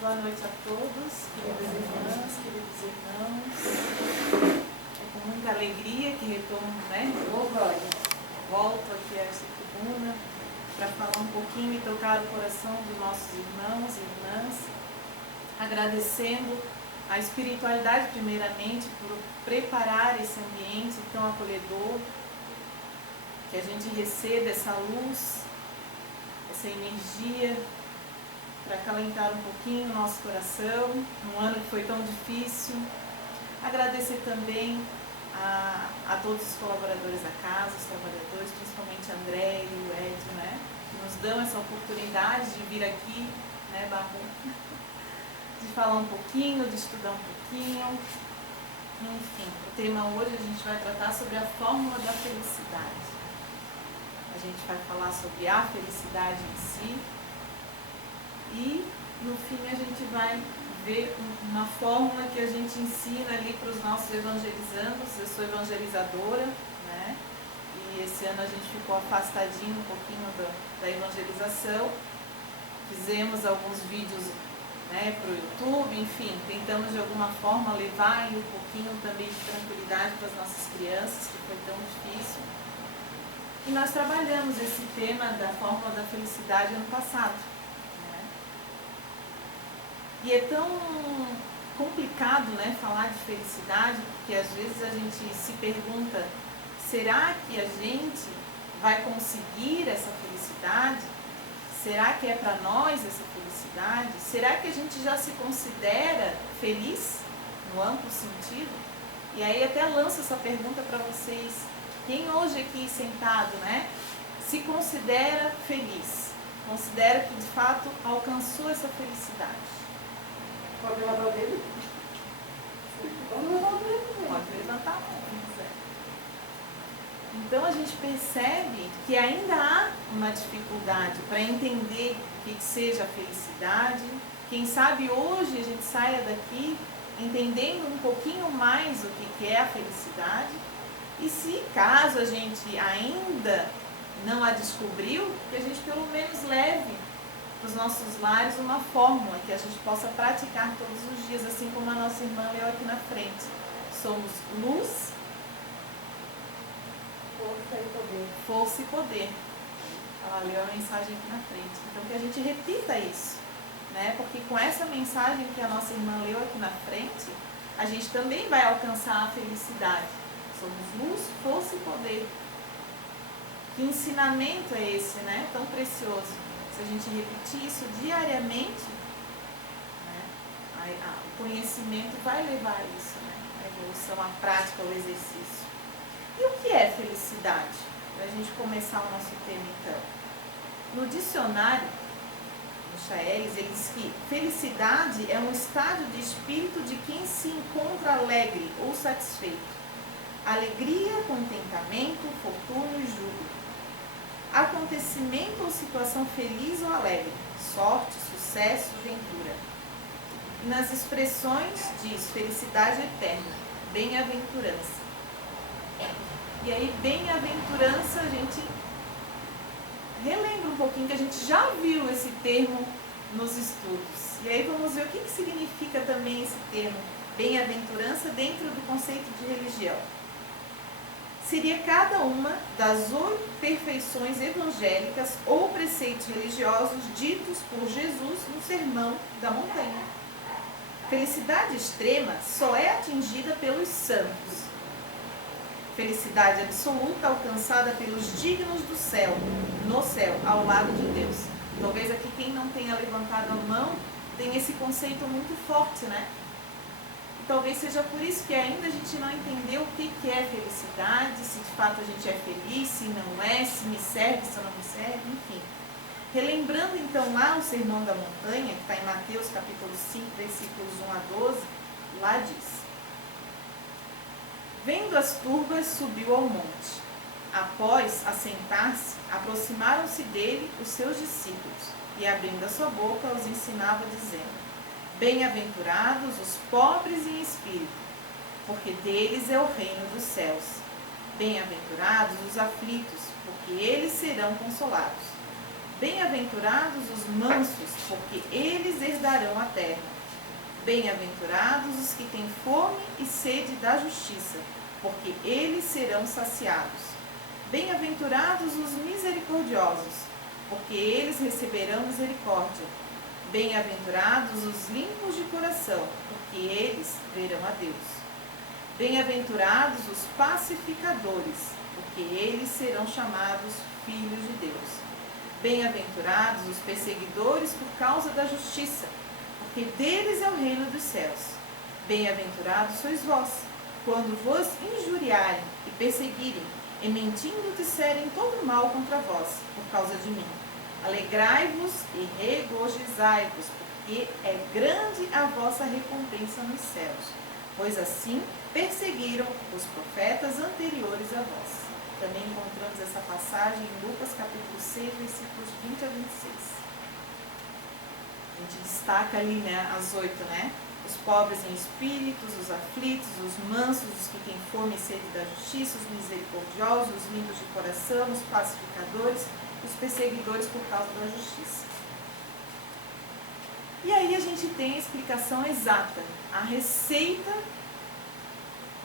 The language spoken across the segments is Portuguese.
Boa noite a todos, queridas irmãs, queridos irmãos. É com muita alegria que retorno, volto aqui a esta tribuna para falar um pouquinho e tocar o coração dos nossos irmãos e irmãs, agradecendo a espiritualidade primeiramente por preparar esse ambiente tão acolhedor, que a gente receba essa luz, essa energia, para acalentar um pouquinho o nosso coração, num ano que foi tão difícil. Agradecer também a todos os colaboradores da casa, os trabalhadores, principalmente a André e o Edson, que nos dão essa oportunidade de vir aqui, Barro, de falar um pouquinho, de estudar um pouquinho. Enfim, o tema hoje a gente vai tratar sobre a fórmula da felicidade. A gente vai falar sobre a felicidade em si. E, no fim, a gente vai ver uma fórmula que a gente ensina ali para os nossos evangelizandos. Eu sou evangelizadora, e esse ano a gente ficou afastadinho um pouquinho da evangelização. Fizemos alguns vídeos para o YouTube, enfim, tentamos de alguma forma levar um pouquinho também de tranquilidade para as nossas crianças, que foi tão difícil. E nós trabalhamos esse tema da fórmula da felicidade ano passado. E é tão complicado, falar de felicidade, porque às vezes a gente se pergunta, será que a gente vai conseguir essa felicidade? Será que é para nós essa felicidade? Será que a gente já se considera feliz, no amplo sentido? E aí até lanço essa pergunta para vocês. Quem hoje aqui sentado, se considera feliz? Considera que de fato alcançou essa felicidade? Pode levantar o dedo? Pode levantar a mão, quem quiser. Então a gente percebe que ainda há uma dificuldade para entender o que seja a felicidade. Quem sabe hoje a gente saia daqui entendendo um pouquinho mais o que é a felicidade. E se caso a gente ainda não a descobriu, que a gente pelo menos leve para os nossos lares uma fórmula que a gente possa praticar todos os dias, assim como a nossa irmã leu aqui na frente. Somos luz, força e poder. Força e poder. Ela leu a mensagem aqui na frente. Então que a gente repita isso, porque com essa mensagem que a nossa irmã leu aqui na frente, a gente também vai alcançar a felicidade. Somos luz, força e poder. Que ensinamento é esse, tão precioso? Se a gente repetir isso diariamente, o conhecimento vai levar a isso, a evolução, a prática, o exercício. E o que é felicidade? Para a gente começar o nosso tema, então. No dicionário, no Chaeres, ele diz que felicidade é um estado de espírito de quem se encontra alegre ou satisfeito. Alegria, contentamento, fortuna e júbilo. Acontecimento ou situação feliz ou alegre, sorte, sucesso, ventura. Nas expressões diz felicidade eterna, bem-aventurança. E aí, bem-aventurança, a gente relembra um pouquinho que a gente já viu esse termo nos estudos. E aí vamos ver o que significa também esse termo, bem-aventurança, dentro do conceito de religião. Seria cada uma das 8 perfeições evangélicas ou preceitos religiosos ditos por Jesus no Sermão da Montanha. Felicidade extrema só é atingida pelos santos. Felicidade absoluta alcançada pelos dignos do céu, no céu, ao lado de Deus. Talvez aqui quem não tenha levantado a mão tenha esse conceito muito forte, Talvez seja por isso que ainda a gente não entendeu o que é felicidade, se de fato a gente é feliz, se não é, se me serve, se não me serve, enfim. Relembrando então lá o Sermão da Montanha, que está em Mateus capítulo 5, versículos 1 a 12, lá diz: Vendo as turbas, subiu ao monte. Após assentar-se, aproximaram-se dele os seus discípulos, e abrindo a sua boca, os ensinava, dizendo: Bem-aventurados os pobres em espírito, porque deles é o reino dos céus. Bem-aventurados os aflitos, porque eles serão consolados. Bem-aventurados os mansos, porque eles herdarão a terra. Bem-aventurados os que têm fome e sede da justiça, porque eles serão saciados. Bem-aventurados os misericordiosos, porque eles receberão misericórdia. Bem-aventurados os limpos de coração, porque eles verão a Deus. Bem-aventurados os pacificadores, porque eles serão chamados filhos de Deus. Bem-aventurados os perseguidores por causa da justiça, porque deles é o reino dos céus. Bem-aventurados sois vós, quando vos injuriarem e perseguirem, e mentindo disserem todo mal contra vós, por causa de mim. Alegrai-vos e regozijai-vos, porque é grande a vossa recompensa nos céus, pois assim perseguiram os profetas anteriores a vós. Também encontramos essa passagem em Lucas capítulo 6, versículos 20 a 26. A gente destaca ali, as 8, Os pobres em espíritos, os aflitos, os mansos, os que têm fome e sede da justiça, os misericordiosos, os limpos de coração, os pacificadores, os perseguidores por causa da justiça. E aí a gente tem a explicação exata, a receita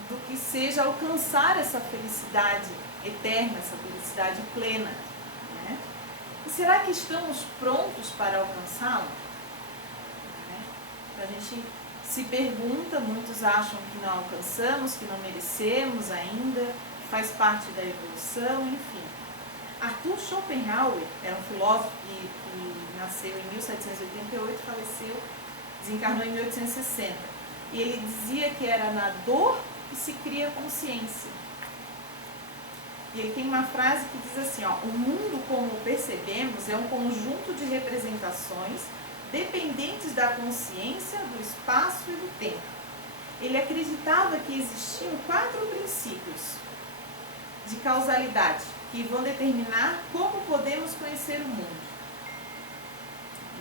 do que seja alcançar essa felicidade eterna, essa felicidade plena. E será que estamos prontos para alcançá-la? A gente se pergunta, muitos acham que não alcançamos, que não merecemos ainda, que faz parte da evolução, enfim. Arthur Schopenhauer era um filósofo que nasceu em 1788, faleceu, desencarnou em 1860. E ele dizia que era na dor que se cria consciência. E ele tem uma frase que diz assim, o mundo como o percebemos é um conjunto de representações dependentes da consciência, do espaço e do tempo. Ele acreditava que existiam 4 princípios de causalidade que vão determinar como podemos conhecer o mundo.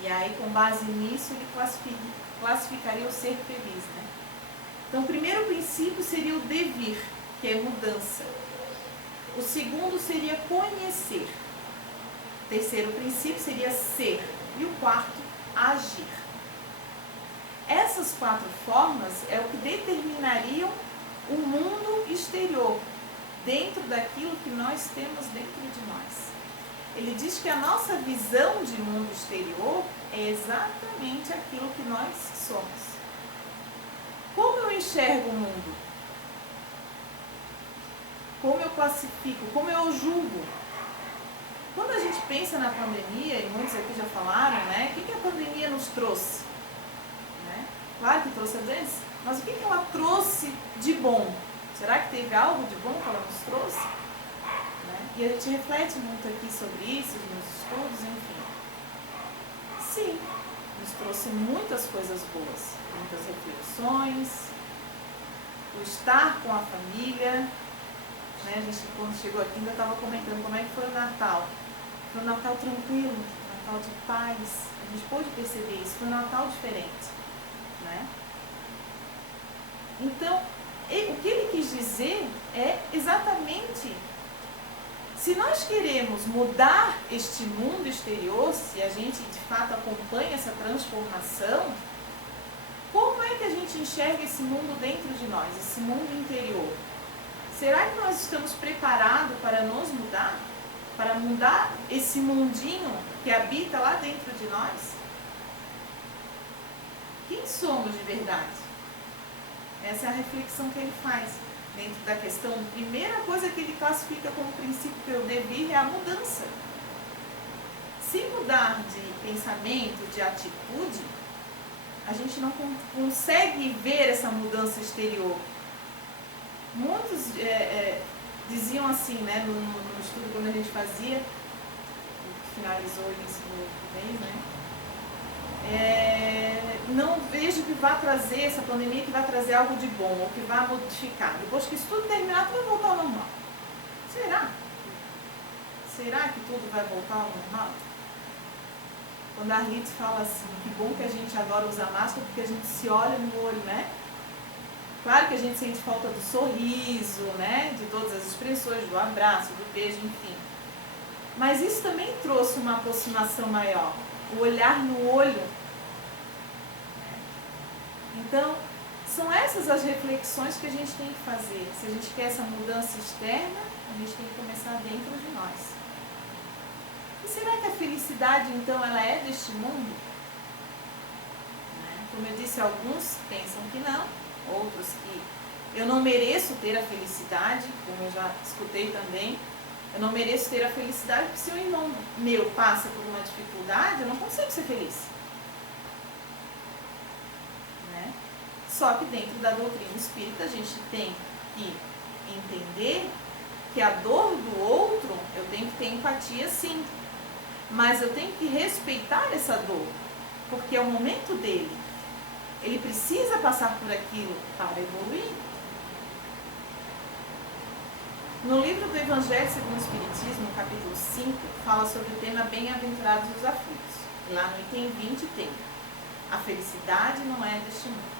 E aí, com base nisso, ele classificaria o ser feliz. Então, o primeiro princípio seria o devir, que é mudança. O segundo seria conhecer. O terceiro princípio seria ser. E o quarto, agir. Essas 4 formas é o que determinariam o mundo exterior, dentro daquilo que nós temos dentro de nós. Ele diz que a nossa visão de mundo exterior é exatamente aquilo que nós somos. Como eu enxergo o mundo? Como eu classifico? Como eu julgo? Quando a gente pensa na pandemia, e muitos aqui já falaram, o que a pandemia nos trouxe? Claro que trouxe a doença, mas o que ela trouxe de bom? Será que teve algo de bom que ela nos trouxe? E a gente reflete muito aqui sobre isso, nos estudos, enfim. Sim, nos trouxe muitas coisas boas, muitas reflexões, o estar com a família. A gente, quando chegou aqui, ainda estava comentando como é que foi o Natal. Foi um Natal tranquilo, um Natal de paz. A gente pôde perceber isso, foi um Natal diferente. Então, o que ele quis dizer é exatamente, se nós queremos mudar este mundo exterior, se a gente de fato acompanha essa transformação, como é que a gente enxerga esse mundo dentro de nós, esse mundo interior? Será que nós estamos preparados para nos mudar? Para mudar esse mundinho que habita lá dentro de nós? Quem somos de verdade? Essa é a reflexão que ele faz dentro da questão. A primeira coisa que ele classifica como princípio que eu devir é a mudança. Se mudar de pensamento, de atitude, a gente não consegue ver essa mudança exterior. Muitos diziam assim, no estudo quando a gente fazia, finalizou o início do mês, não vejo que vá trazer essa pandemia, que vai trazer algo de bom, ou que vai modificar. Depois que isso tudo terminar, tudo vai voltar ao normal. Será? Será que tudo vai voltar ao normal? Quando a Arlete fala assim, que bom que a gente agora usa máscara, porque a gente se olha no olho, Claro que a gente sente falta do sorriso, de todas as expressões, do abraço, do beijo, enfim. Mas isso também trouxe uma aproximação maior, o olhar no olho. Então, são essas as reflexões que a gente tem que fazer. Se a gente quer essa mudança externa, a gente tem que começar dentro de nós. E será que a felicidade, então, ela é deste mundo? Como eu disse, alguns pensam que não, outros que eu não mereço ter a felicidade, como eu já escutei também. Eu não mereço ter a felicidade, porque se um irmão meu passa por uma dificuldade, eu não consigo ser feliz. Né? Só que dentro da doutrina espírita, a gente tem que entender que a dor do outro, eu tenho que ter empatia sim. Mas eu tenho que respeitar essa dor, porque é o momento dele. Ele precisa passar por aquilo para evoluir. No livro do Evangelho segundo o Espiritismo, no capítulo 5, fala sobre o tema Bem-aventurados os aflitos. Lá no item 20 tem: a felicidade não é deste mundo.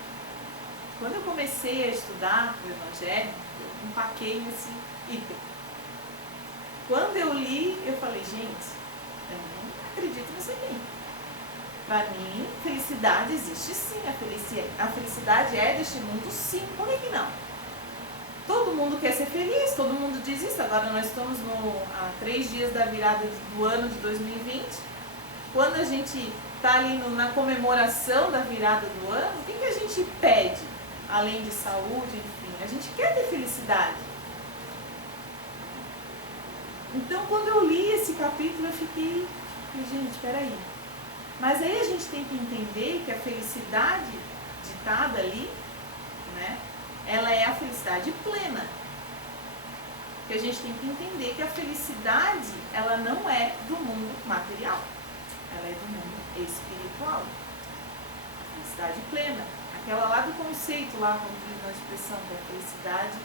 Quando eu comecei a estudar o Evangelho, eu empaquei nesse item. Quando eu li, eu falei, gente, eu não acredito nisso aqui. Para mim, felicidade existe sim, a felicidade é deste mundo sim, por que não? Todo mundo quer ser feliz, todo mundo diz isso. Agora nós estamos há 3 dias da virada do ano de 2020. Quando a gente está ali na comemoração da virada do ano, o que a gente pede? Além de saúde, enfim, a gente quer ter felicidade. Então, quando eu li esse capítulo, eu fiquei, gente, peraí. Mas aí a gente tem que entender que a felicidade ditada ali, né, ela é a felicidade plena. Que a gente tem que entender que a felicidade, ela não é do mundo material. Ela é do mundo espiritual. A felicidade plena. Aquela lá do conceito, lá como diz na expressão da felicidade.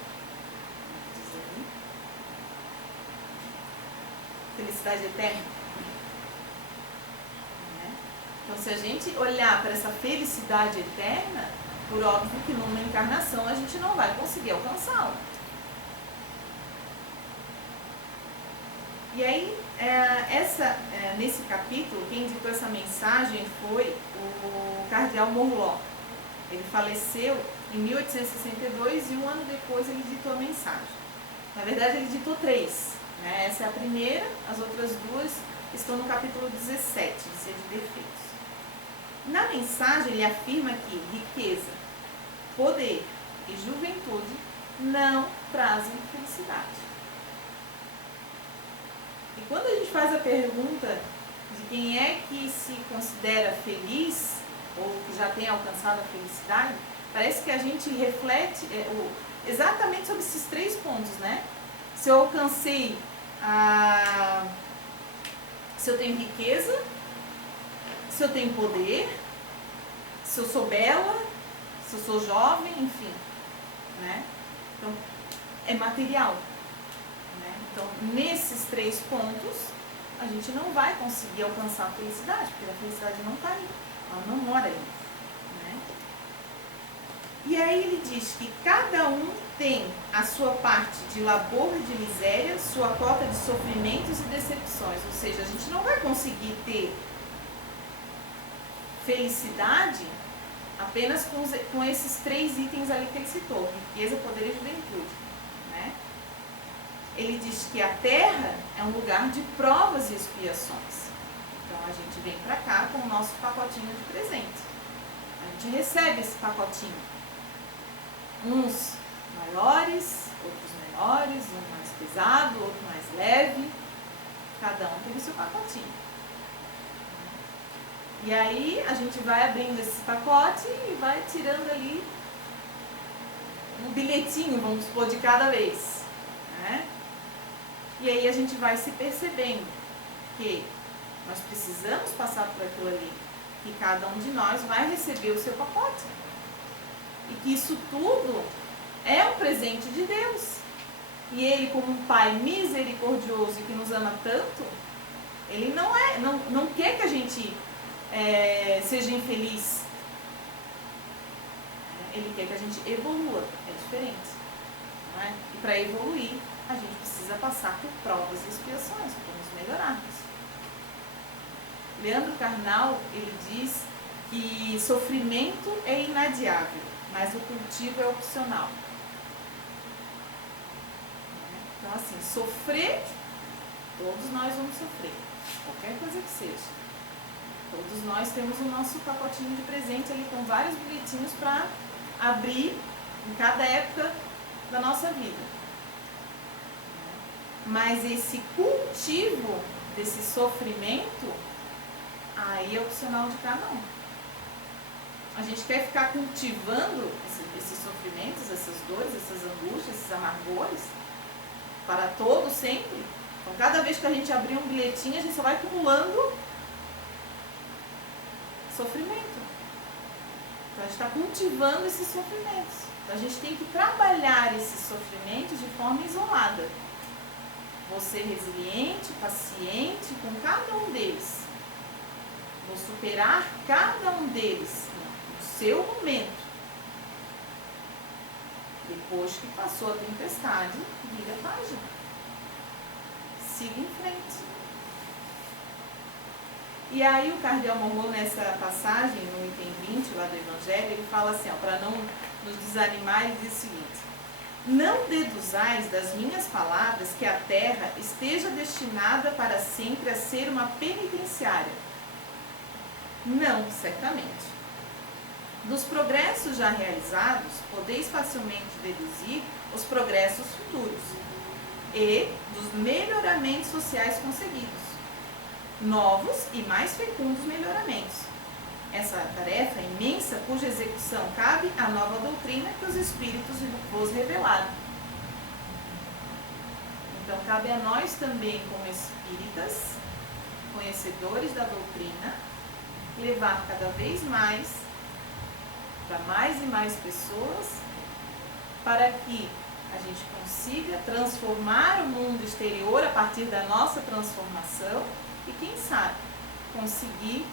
Felicidade eterna. Então, se a gente olhar para essa felicidade eterna, por óbvio que numa encarnação a gente não vai conseguir alcançá-la. E aí, nesse capítulo, quem ditou essa mensagem foi o cardeal Morló. Ele faleceu em 1862 e um ano depois ele ditou a mensagem. Na verdade, ele ditou 3. Né? Essa é a primeira, as outras 2 estão no capítulo 17, de Ser de Defeitos. Na mensagem, ele afirma que riqueza, poder e juventude não trazem felicidade. E quando a gente faz a pergunta de quem é que se considera feliz ou que já tem alcançado a felicidade, parece que a gente reflete exatamente sobre esses 3 pontos, né? Se eu alcancei se eu tenho riqueza, se eu tenho poder, se eu sou bela, se eu sou jovem, enfim, né? Então, é material, né? Então, nesses 3 pontos, a gente não vai conseguir alcançar a felicidade, porque a felicidade não está aí, ela não mora aí, né? E aí ele diz que cada um tem a sua parte de labor e de miséria, sua cota de sofrimentos e decepções, ou seja, a gente não vai conseguir ter felicidade apenas com esses 3 itens ali que ele citou: riqueza, poder e juventude, né? Ele diz que a terra é um lugar de provas e expiações. Então a gente vem para cá com o nosso pacotinho de presente. A gente recebe esse pacotinho. Uns maiores, outros menores, um mais pesado, outro mais leve. Cada um tem o seu pacotinho. E aí a gente vai abrindo esse pacote e vai tirando ali um bilhetinho, vamos supor, de cada vez, né? E aí a gente vai se percebendo que nós precisamos passar por aquilo ali, que cada um de nós vai receber o seu pacote. E que isso tudo é um presente de Deus. E Ele, como um Pai misericordioso e que nos ama tanto, Ele não quer que a gente seja infeliz. Ele quer que a gente evolua, é diferente, não é? E para evoluir, a gente precisa passar por provas e expiações para nos melhorarmos. Leandro Carnal, ele diz que sofrimento é inadiável, mas o cultivo é opcional. Então, assim, sofrer, todos nós vamos sofrer, qualquer coisa que seja. Todos nós temos o nosso pacotinho de presente ali com vários bilhetinhos para abrir em cada época da nossa vida. Mas esse cultivo desse sofrimento, aí é opcional de cada um. A gente quer ficar cultivando esses sofrimentos, essas dores, essas angústias, esses amargores, para todo sempre. Então, cada vez que a gente abrir um bilhetinho, a gente só vai acumulando sofrimento. Então, a gente está cultivando esses sofrimentos. Então, a gente tem que trabalhar esses sofrimentos de forma isolada. Vou ser resiliente, paciente com cada um deles. Vou superar cada um deles no seu momento. Depois que passou a tempestade, vira a página. Siga em frente. E aí o Cardeal Mormon, nessa passagem, no item 20 lá do Evangelho, ele fala assim, para não nos desanimar, ele diz o seguinte: não deduzais das minhas palavras que a terra esteja destinada para sempre a ser uma penitenciária. Não, certamente. Dos progressos já realizados, podeis facilmente deduzir os progressos futuros e dos melhoramentos sociais conseguidos. Novos e mais fecundos melhoramentos. Essa tarefa imensa, cuja execução cabe à nova doutrina que os Espíritos vos revelaram. Então, cabe a nós também, como espíritas, conhecedores da doutrina, levar cada vez mais, para mais e mais pessoas, para que a gente consiga transformar o mundo exterior a partir da nossa transformação e, quem sabe, conseguir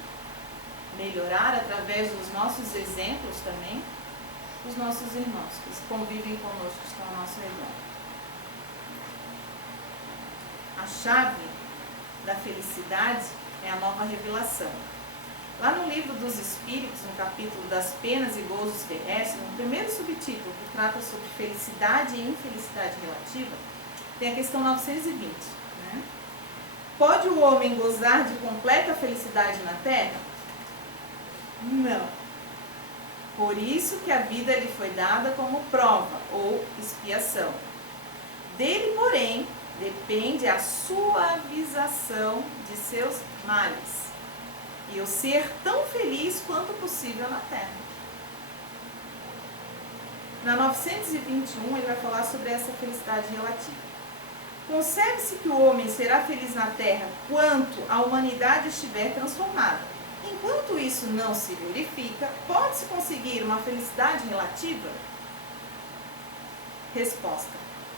melhorar através dos nossos exemplos também os nossos irmãos que convivem conosco, que estão ao nosso redor. A chave da felicidade é a nova revelação. Lá no Livro dos Espíritos, no capítulo das penas e gozos terrestres, no primeiro subtítulo, que trata sobre felicidade e infelicidade relativa, tem a questão 920. Né? Pode o homem gozar de completa felicidade na Terra? Não. Por isso que a vida lhe foi dada como prova ou expiação. Dele, porém, depende a suavização de seus males e o ser tão feliz quanto possível na Terra. Na 921, ele vai falar sobre essa felicidade relativa. Concebe-se que o homem será feliz na Terra quanto a humanidade estiver transformada. Enquanto isso não se verifica, pode-se conseguir uma felicidade relativa? Resposta: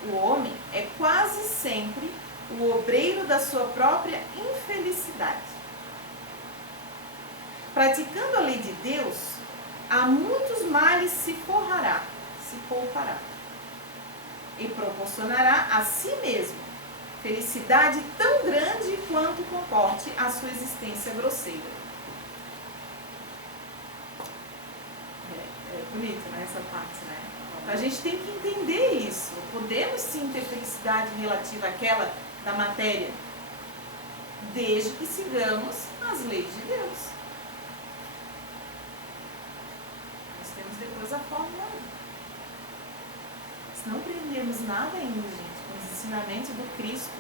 o homem é quase sempre o obreiro da sua própria infelicidade. Praticando a lei de Deus, a muitos males se forrará, se poupará, e proporcionará a si mesmo felicidade tão grande quanto comporte a sua existência grosseira. É bonito, né, essa parte, né? A gente tem que entender isso. Podemos sim ter felicidade relativa àquela da matéria, desde que sigamos as leis de Deus. Nós temos depois a fórmula aí. Se não aprendermos nada ainda, gente, com os ensinamentos do Cristo,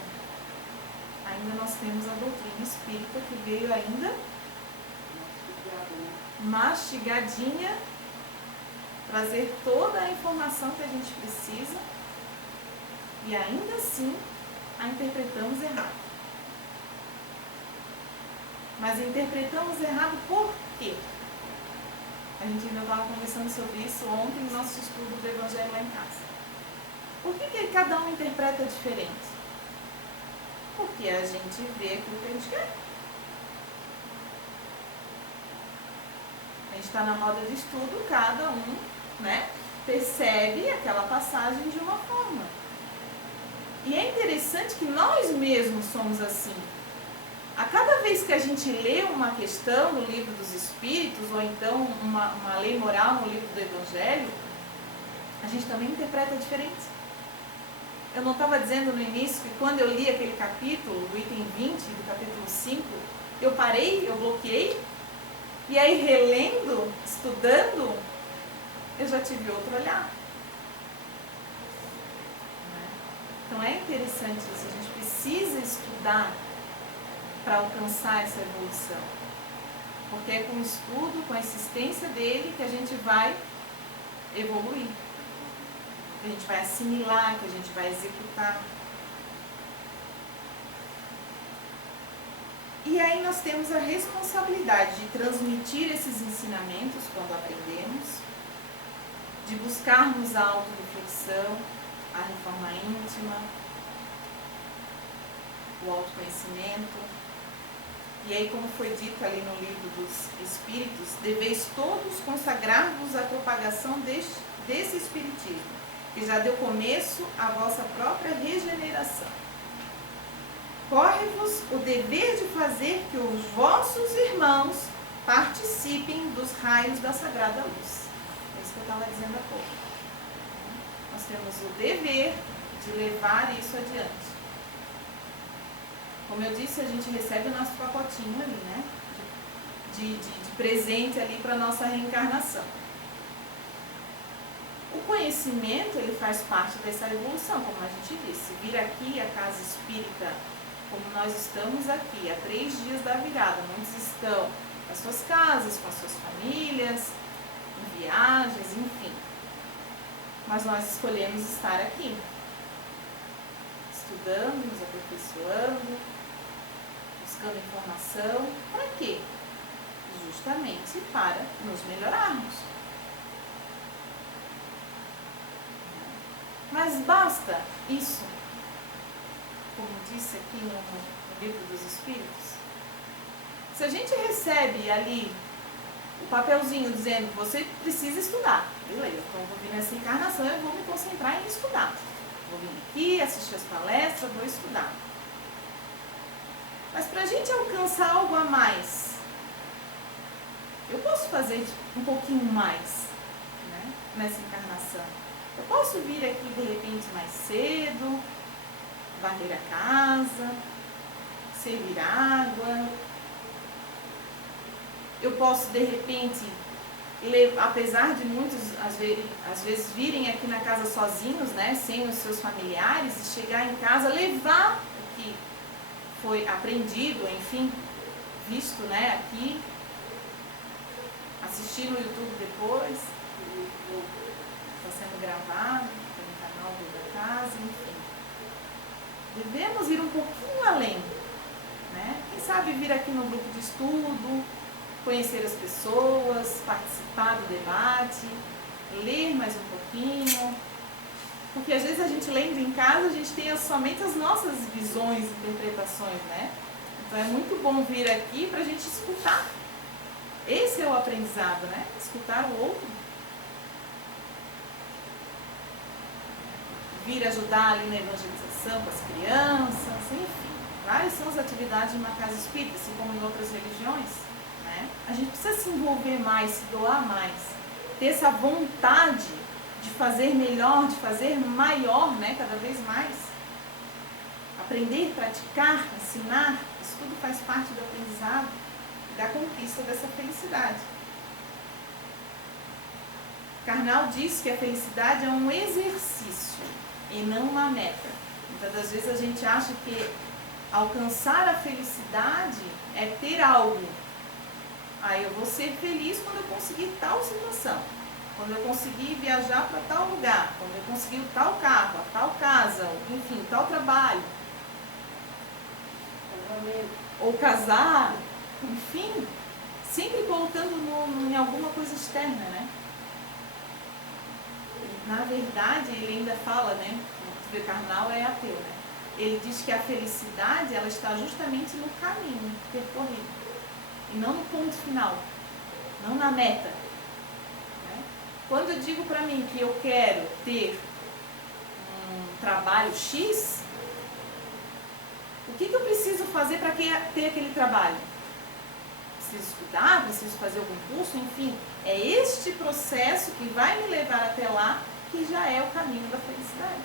ainda nós temos a doutrina espírita que veio ainda mastigadinha, trazer toda a informação que a gente precisa e ainda assim a interpretamos errado. Mas interpretamos errado por quê? A gente ainda estava conversando sobre isso ontem no nosso estudo do Evangelho lá em casa. Por que cada um interpreta diferente? Porque a gente vê aquilo que a gente quer. A gente está na roda de estudo, cada um, né, percebe aquela passagem de uma forma. E é interessante que nós mesmos somos assim. A cada vez que a gente lê uma questão no livro dos Espíritos, ou então uma lei moral no livro do Evangelho, a gente também interpreta diferente. Eu não estava dizendo no início que quando eu li aquele capítulo, o item 20 do capítulo 5, eu parei, eu bloqueei, e aí relendo, estudando, eu já tive outro olhar. Então é interessante isso, a gente precisa estudar para alcançar essa evolução. Porque é com o estudo, com a existência dele, que a gente vai evoluir. Que a gente vai assimilar, que a gente vai executar. E aí nós temos a responsabilidade de transmitir esses ensinamentos quando aprendemos, de buscarmos a autorreflexão, a reforma íntima, o autoconhecimento. E aí, como foi dito ali no livro dos Espíritos, deveis todos consagrar-vos à propagação desse Espiritismo, que já deu começo à vossa própria regeneração. Corre-vos o dever de fazer que os vossos irmãos participem dos raios da sagrada luz. É isso que eu estava dizendo há pouco. Nós temos o dever de levar isso adiante. Como eu disse, a gente recebe o nosso pacotinho ali, né? De presente ali para a nossa reencarnação. O conhecimento, ele faz parte dessa evolução, como a gente disse. Vir aqui à casa espírita, como nós estamos aqui, há 3 dias da virada. Muitos estão nas suas casas, com as suas famílias, em viagens, enfim. Mas nós escolhemos estar aqui, estudando, nos aperfeiçoando, buscando informação. Para quê? Justamente para nos melhorarmos. Mas basta isso, como disse aqui no livro dos Espíritos? Se a gente recebe ali o papelzinho dizendo que você precisa estudar, beleza, então eu vou vir nessa encarnação, eu vou me concentrar em estudar. Vou vir aqui, assistir as palestras, vou estudar. Mas para a gente alcançar algo a mais, eu posso fazer um pouquinho mais, né, nessa encarnação. Eu posso vir aqui de repente mais cedo, varrer a casa, servir água. Eu posso de repente, apesar de muitos às vezes virem aqui na casa sozinhos, né, sem os seus familiares, e chegar em casa, levar o que foi aprendido, enfim, visto, né, aqui, assistir no YouTube depois, está sendo gravado no canal da casa, enfim. Devemos ir um pouquinho além, né? Quem sabe vir aqui no grupo de estudo, conhecer as pessoas, participar do debate, ler mais um pouquinho, porque às vezes a gente lendo em casa, a gente tem somente as nossas visões, interpretações, né? Então é muito bom vir aqui para a gente escutar. Esse é o aprendizado, né? Escutar o outro. Vir ajudar ali na evangelização com as crianças, enfim. Várias são as atividades de uma casa espírita, assim como em outras religiões, né? A gente precisa se envolver mais, se doar mais, ter essa vontade de fazer melhor, de fazer maior, né? Cada vez mais. Aprender, praticar, ensinar, isso tudo faz parte do aprendizado e da conquista dessa felicidade. Karnal diz que a felicidade é um exercício e não uma meta. Muitas das vezes a gente acha que alcançar a felicidade é ter algo. Aí eu vou ser feliz quando eu conseguir tal situação, quando eu conseguir viajar para tal lugar, quando eu conseguir tal carro, tal casa, enfim, tal trabalho. Ou casar, enfim, sempre voltando em alguma coisa externa, né? Na verdade, ele ainda fala, né? O Karnal é ateu, né? Ele diz que a felicidade, ela está justamente no caminho percorrido, e não no ponto final, não na meta. Né? Quando eu digo para mim que eu quero ter um trabalho X, O que eu preciso fazer para ter aquele trabalho? Preciso estudar, preciso fazer algum curso, enfim. É este processo que vai me levar até lá que já é o caminho da felicidade.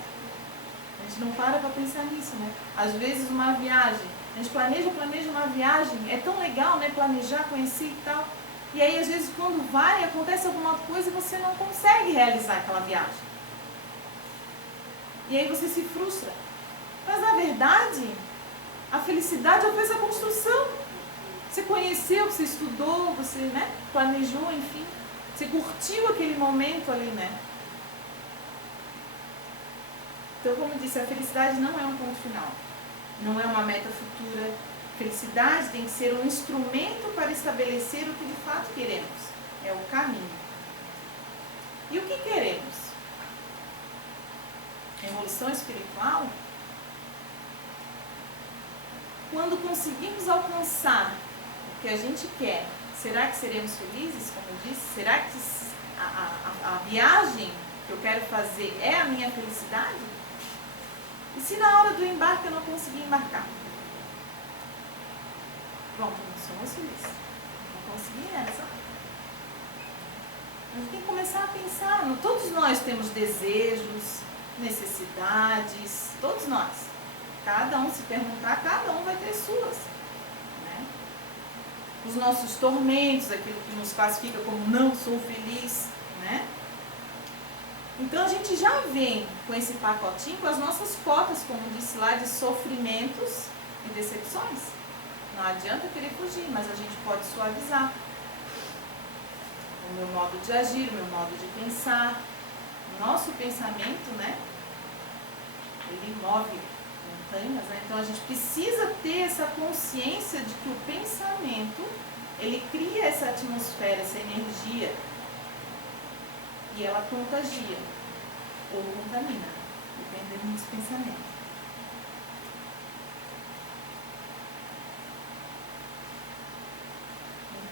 A gente não para pensar nisso, né? Às vezes uma viagem, a gente planeja uma viagem, é tão legal, né? Planejar, conhecer e tal. E aí, às vezes, quando vai, acontece alguma coisa e você não consegue realizar aquela viagem. E aí você se frustra. Mas, na verdade, a felicidade já fez a construção. Você conheceu, você estudou, você, né, planejou, enfim. Você curtiu aquele momento ali, né? Então, como eu disse, a felicidade não é um ponto final. Não é uma meta futura. Felicidade tem que ser um instrumento para estabelecer o que de fato queremos. É o caminho. E o que queremos? Evolução espiritual? Quando conseguimos alcançar o que a gente quer, será que seremos felizes, como eu disse? Será que a viagem que eu quero fazer é a minha felicidade? E se na hora do embarque eu não conseguir embarcar? Pronto, não somos felizes. Não consegui essa. A gente tem que começar a pensar. Todos nós temos desejos, necessidades, todos nós. Cada um, se perguntar, cada um vai ter suas. Né? Os nossos tormentos, aquilo que nos classifica como não sou feliz. Né? Então a gente já vem com esse pacotinho, com as nossas cotas, como disse lá, de sofrimentos e decepções. Não adianta querer fugir, mas a gente pode suavizar. O meu modo de agir, o meu modo de pensar. O nosso pensamento, né? Ele move montanhas, né? Então a gente precisa ter essa consciência de que o pensamento, ele cria essa atmosfera, essa energia. E ela contagia ou contamina, dependendo dos pensamentos.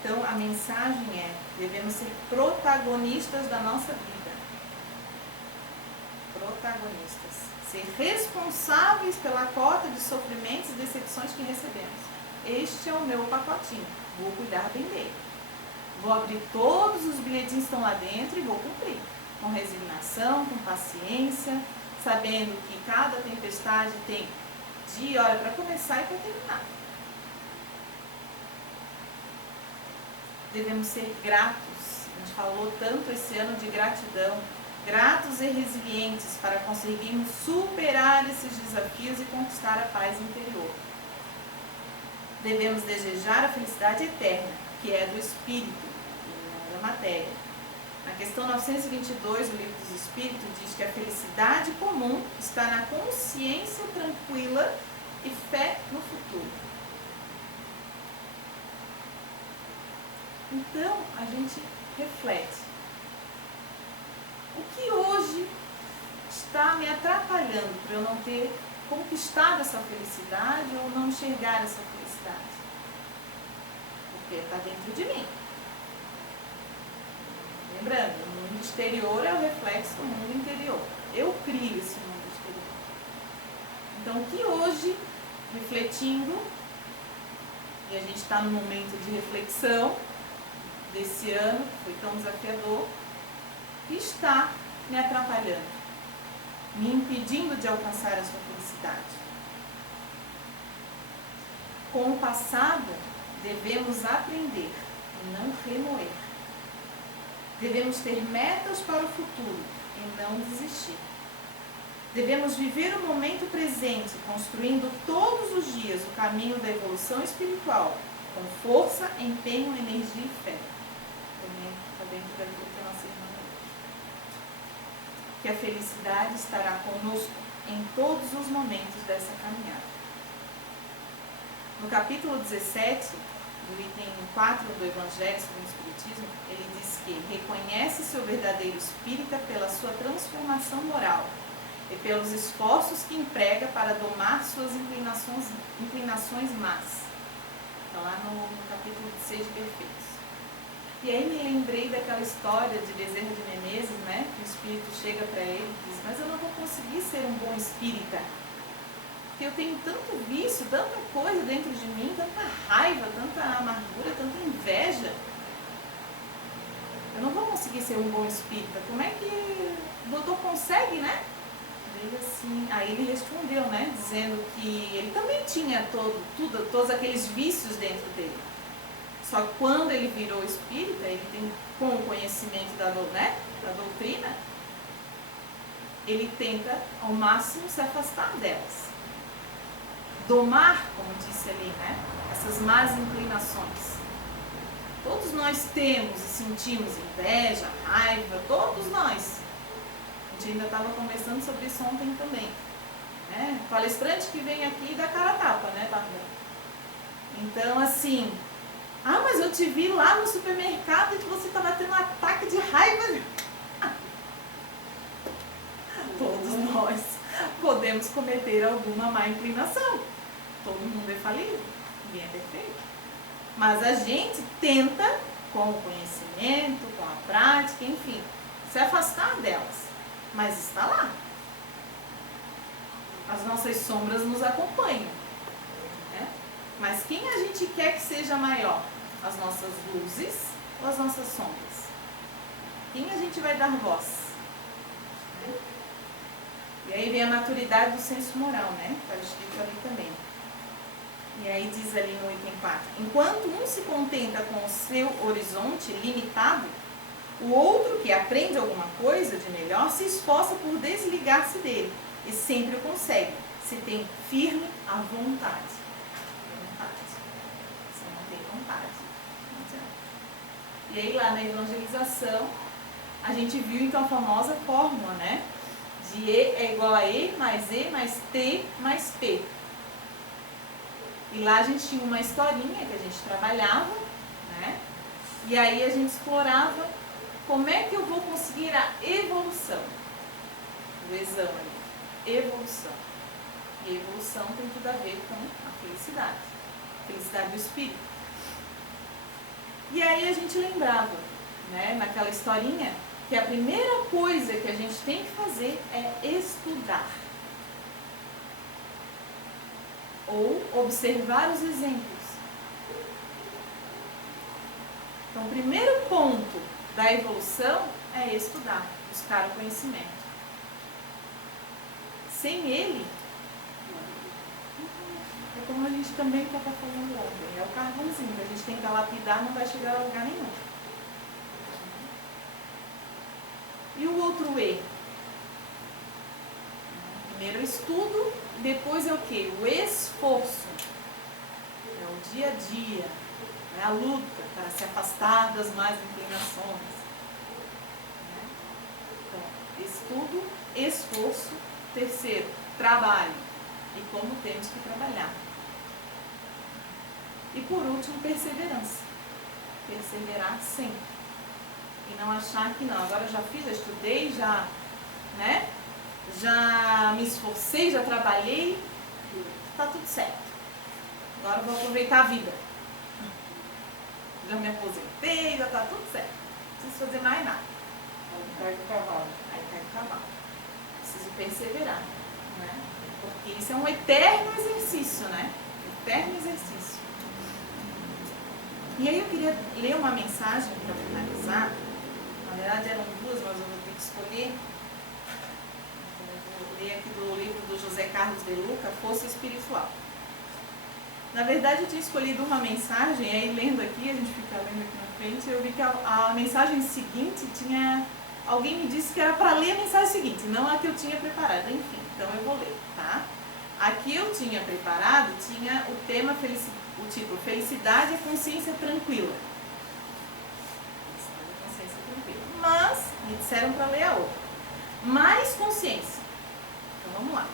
Então, a mensagem é: devemos ser protagonistas da nossa vida. Protagonistas. Ser responsáveis pela cota de sofrimentos e decepções que recebemos. Este é o meu pacotinho. Vou cuidar bem dele. Vou abrir todos os bilhetinhos que estão lá dentro e vou cumprir. Com resignação, com paciência, sabendo que cada tempestade tem dia e hora para começar e para terminar. Devemos ser gratos. A gente falou tanto esse ano de gratidão. Gratos e resilientes para conseguirmos superar esses desafios e conquistar a paz interior. Devemos desejar a felicidade eterna, que é do espírito e não da matéria. Na questão 922 do Livro dos Espíritos diz que a felicidade comum está na consciência tranquila e fé no futuro. Então, a gente reflete. O que hoje está me atrapalhando para eu não ter conquistado essa felicidade ou não enxergar essa felicidade? Porque está dentro de mim. Lembrando, o mundo exterior é o reflexo do mundo interior. Eu crio esse mundo exterior. Então, o que hoje, refletindo, e a gente está num momento de reflexão desse ano, que foi tão desafiador, que está me atrapalhando, me impedindo de alcançar a sua felicidade. Com o passado, devemos aprender e não remoer. Devemos ter metas para o futuro e não desistir. Devemos viver o momento presente, construindo todos os dias o caminho da evolução espiritual, com força, empenho, energia e fé. Também está dentro daquilo que a nossa irmã falou. Que a felicidade estará conosco em todos os momentos dessa caminhada. No capítulo 17, do item 4 do Evangelho segundo o Espiritismo, ele diz que reconhece seu verdadeiro espírita pela sua transformação moral e pelos esforços que emprega para domar suas inclinações más. Está lá no capítulo 6 de Perfeitos. E aí me lembrei daquela história de Bezerra de Menezes, né? Que o espírito chega para ele e diz: mas eu não vou conseguir ser um bom espírita. porque eu tenho tanto vício, tanta coisa dentro de mim, tanta raiva, tanta amargura, tanta inveja. Eu não vou conseguir ser um bom espírita. Como é que o doutor consegue, né? Ele assim, aí ele respondeu, né? Dizendo que ele também tinha todos aqueles vícios dentro dele. Só que quando ele virou espírita, ele tem, com o conhecimento da doutrina, ele tenta ao máximo se afastar delas. Domar, como disse ali, né? Essas más inclinações. Todos nós temos e sentimos inveja, raiva, todos nós. A gente ainda estava conversando sobre isso ontem também. Né? Palestrante que vem aqui dá cara a tapa, né, Bárbara? Então, assim, mas eu te vi lá no supermercado e que você estava tendo um ataque de raiva. Todos nós podemos cometer alguma má inclinação. Todo mundo é falível, ninguém é perfeito. Mas a gente tenta, com o conhecimento, com a prática, enfim, se afastar delas. Mas está lá. As nossas sombras nos acompanham. Né? Mas quem a gente quer que seja maior? As nossas luzes ou as nossas sombras? Quem a gente vai dar voz? Né? E aí vem a maturidade do senso moral, né? Está escrito ali também. E aí diz ali no item 4, enquanto um se contenta com o seu horizonte limitado, o outro que aprende alguma coisa de melhor se esforça por desligar-se dele e sempre o consegue, se tem firme a vontade. Se não tem vontade, não adianta. E aí lá na evangelização, a gente viu então a famosa fórmula, né? De E é igual a E mais T mais P. E lá a gente tinha uma historinha que a gente trabalhava, né? E aí a gente explorava como é que eu vou conseguir a evolução. O exame ali, evolução. E a evolução tem tudo a ver com a felicidade. Felicidade do espírito. E aí a gente lembrava, né, naquela historinha, que a primeira coisa que a gente tem que fazer é estudar. Ou observar os exemplos. Então, o primeiro ponto da evolução é estudar, buscar o conhecimento. Sem ele, é como a gente também estava falando ontem, é o carvãozinho que a gente tenta lapidar, não vai chegar a lugar nenhum. E o outro E? Primeiro o estudo, depois é o quê? O esforço. É o dia a dia, é a luta para se afastar das más inclinações. Então, estudo, esforço. Terceiro, trabalho. E como temos que trabalhar. E por último, perseverança. Perseverar sempre. E não achar que não, agora eu já fiz, já estudei, já, né? Já me esforcei, já trabalhei, tá tudo certo. Agora eu vou aproveitar a vida. Já me aposentei, já tá tudo certo. Não preciso fazer mais nada. Aí cai do cavalo. Aí cai do cavalo. Preciso perseverar, né? Porque isso é um eterno exercício, né? Eterno exercício. E aí eu queria ler uma mensagem para finalizar. Na verdade eram duas, mas eu vou ter que escolher. Ler aqui do livro do José Carlos de Luca, Força Espiritual. Na verdade eu tinha escolhido uma mensagem, e aí lendo aqui, a gente fica lendo aqui na frente, eu vi que a mensagem seguinte tinha... Alguém me disse que era para ler a mensagem seguinte, não a que eu tinha preparado, enfim, então eu vou ler, tá? A que eu tinha preparado tinha o tema, o título, Felicidade e Consciência Tranquila. Felicidade e Consciência Tranquila. Mas me disseram para ler a outra. Mais consciência. Então vamos lá.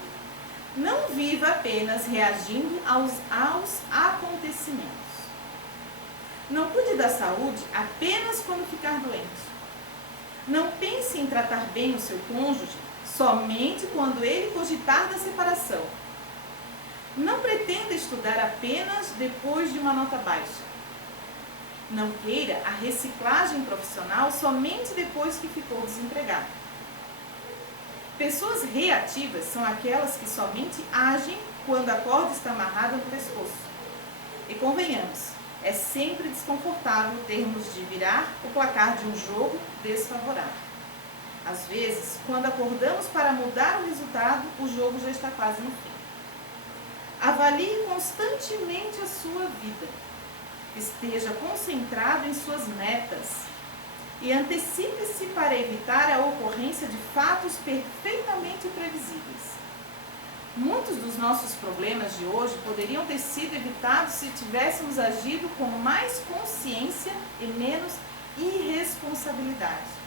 Não viva apenas reagindo aos acontecimentos. Não cuide da saúde apenas quando ficar doente. Não pense em tratar bem o seu cônjuge somente quando ele cogitar da separação. Não pretenda estudar apenas depois de uma nota baixa. Não queira a reciclagem profissional somente depois que ficou desempregado. Pessoas reativas são aquelas que somente agem quando a corda está amarrada no pescoço. E convenhamos, é sempre desconfortável termos de virar o placar de um jogo desfavorável. Às vezes, quando acordamos para mudar o resultado, o jogo já está quase no fim. Avalie constantemente a sua vida. Esteja concentrado em suas metas e antecipe-se para evitar a ocorrência de fatos perfeitamente previsíveis. Muitos dos nossos problemas de hoje poderiam ter sido evitados se tivéssemos agido com mais consciência e menos irresponsabilidade.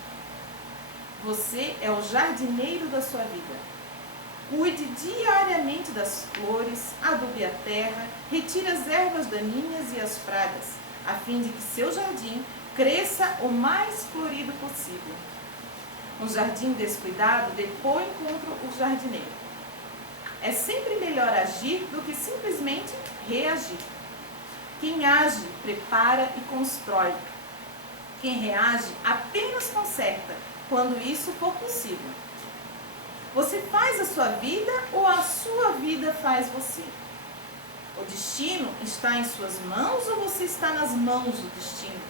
Você é o jardineiro da sua vida. Cuide diariamente das flores, adube a terra, retire as ervas daninhas e as pragas, a fim de que seu jardim cresça o mais florido possível. Um jardim descuidado depõe contra o jardineiro. É sempre melhor agir do que simplesmente reagir. Quem age, prepara e constrói. Quem reage apenas conserta, quando isso for possível. Você faz a sua vida ou a sua vida faz você? O destino está em suas mãos ou você está nas mãos do destino?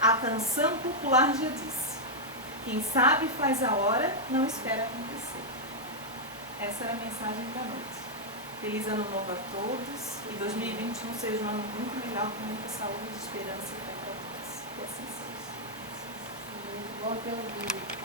A canção popular já disse: quem sabe faz a hora, não espera acontecer. Essa era a mensagem da noite. Feliz ano novo a todos e 2021 seja um ano muito melhor, com muita saúde, esperança e fé para todos. Que assim seja. Muito bom ter ouvido.